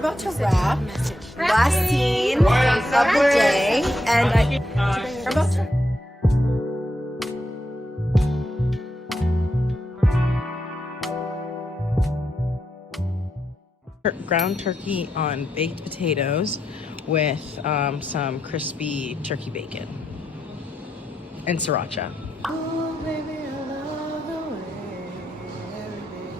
about to wrap. Last scene of the day, and we're about to. Ground turkey on baked potatoes with some crispy turkey bacon and sriracha. Oh, baby, I love the way every day.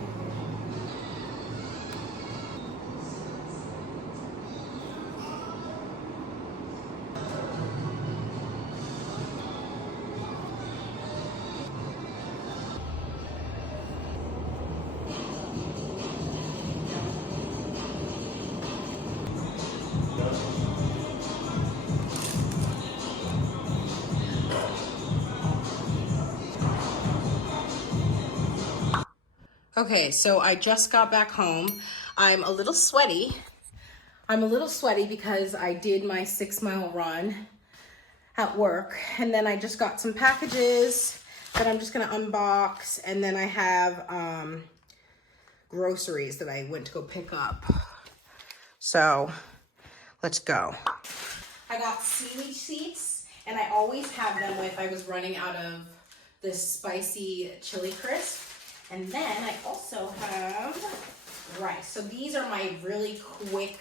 Okay, so I just got back home. I'm a little sweaty. Because I did my 6-mile run at work, and then I just got some packages that I'm just gonna unbox, and then I have groceries that I went to go pick up. So let's go. I got seaweed seeds, and I always have them if I was running out of this spicy chili crisp. And then I also have rice. So these are my really quick,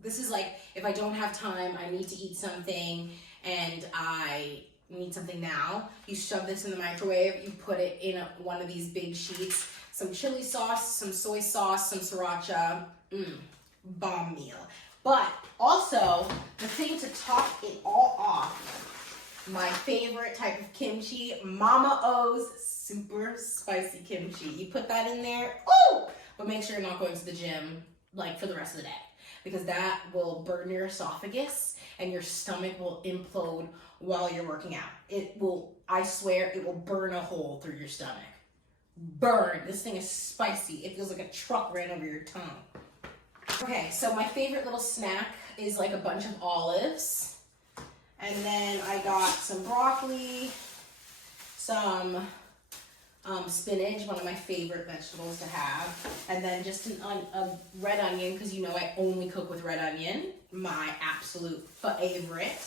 this is like, if I don't have time, I need to eat something, and I need something now. You shove this in the microwave, you put it in one of these big sheets, some chili sauce, some soy sauce, some sriracha, bomb meal. But also, the thing to top it all off, my favorite type of kimchi, Mama O's super spicy kimchi. You put that in there, oh! But make sure you're not going to the gym like for the rest of the day, because that will burn your esophagus and your stomach will implode while you're working out. It will, I swear, it will burn a hole through your stomach. Burn. This thing is spicy. It feels like a truck ran over your tongue. Okay, so my favorite little snack is like a bunch of olives. And then I got some broccoli, some spinach, one of my favorite vegetables to have. And then just a red onion, because you know I only cook with red onion. My absolute favorite.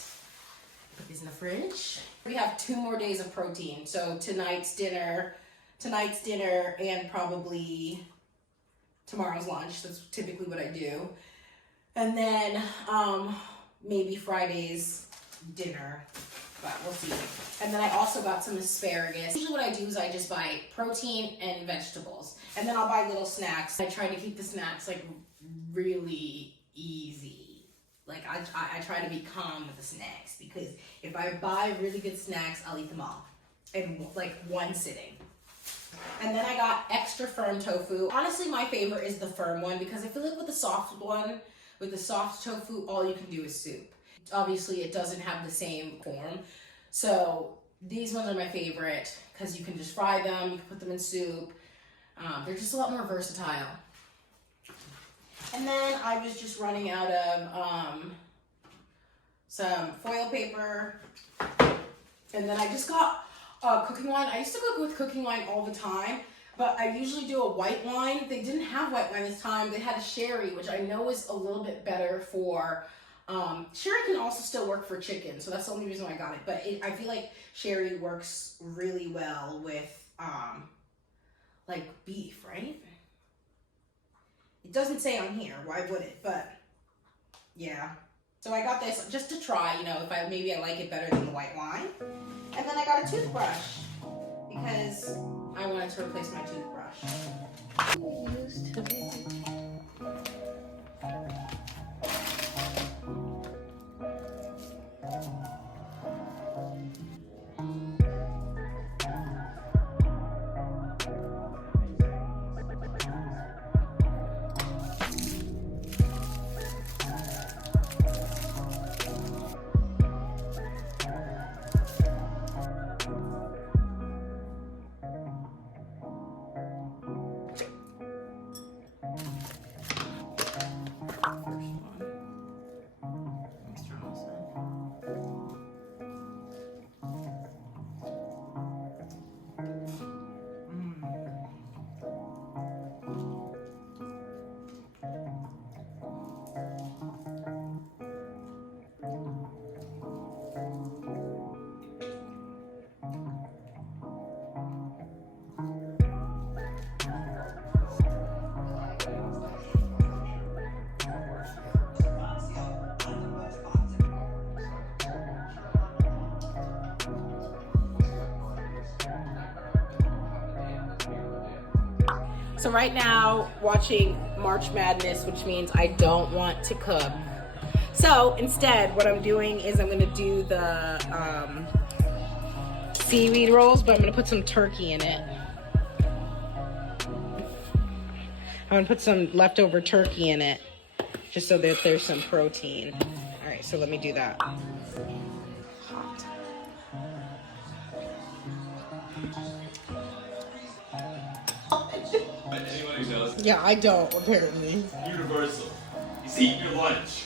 Put these in the fridge. We have 2 more days of protein. So tonight's dinner, and probably tomorrow's lunch. That's typically what I do. And then maybe Friday's dinner, but we'll see. And then I also got some asparagus. Usually what I do is I just buy protein and vegetables, and then I'll buy little snacks. I try to keep the snacks like really easy. Like I try to be calm with the snacks, because if I buy really good snacks, I'll eat them all in like one sitting. And then I got extra firm tofu. Honestly, my favorite is the firm one, because I feel like with the soft one, with the soft tofu, all you can do is soup. Obviously, it doesn't have the same form. So these ones are my favorite, because you can just fry them, you can put them in soup. They're just a lot more versatile. And then I was just running out of some foil paper. And then I just got cooking wine. I used to cook with cooking wine all the time, but I usually do a white wine. They didn't have white wine this time. They had a sherry, which I know is a little bit better for, sherry can also still work for chicken, so that's the only reason why I got it. But I feel like sherry works really well with, like beef, right? It doesn't say on here, why would it? But yeah. So I got this just to try, you know, if maybe I like it better than the white wine. And then I got a toothbrush, because I wanted to replace my toothbrush. Used to be. So right now, watching March Madness, which means I don't want to cook. So instead, what I'm doing is I'm gonna do the seaweed rolls, but I'm gonna put some turkey in it. I'm gonna put some leftover turkey in it, just so that there's some protein. All right, so let me do that. Hot. Anyone who knows. Yeah, I don't, apparently. Universal. He's eating your lunch.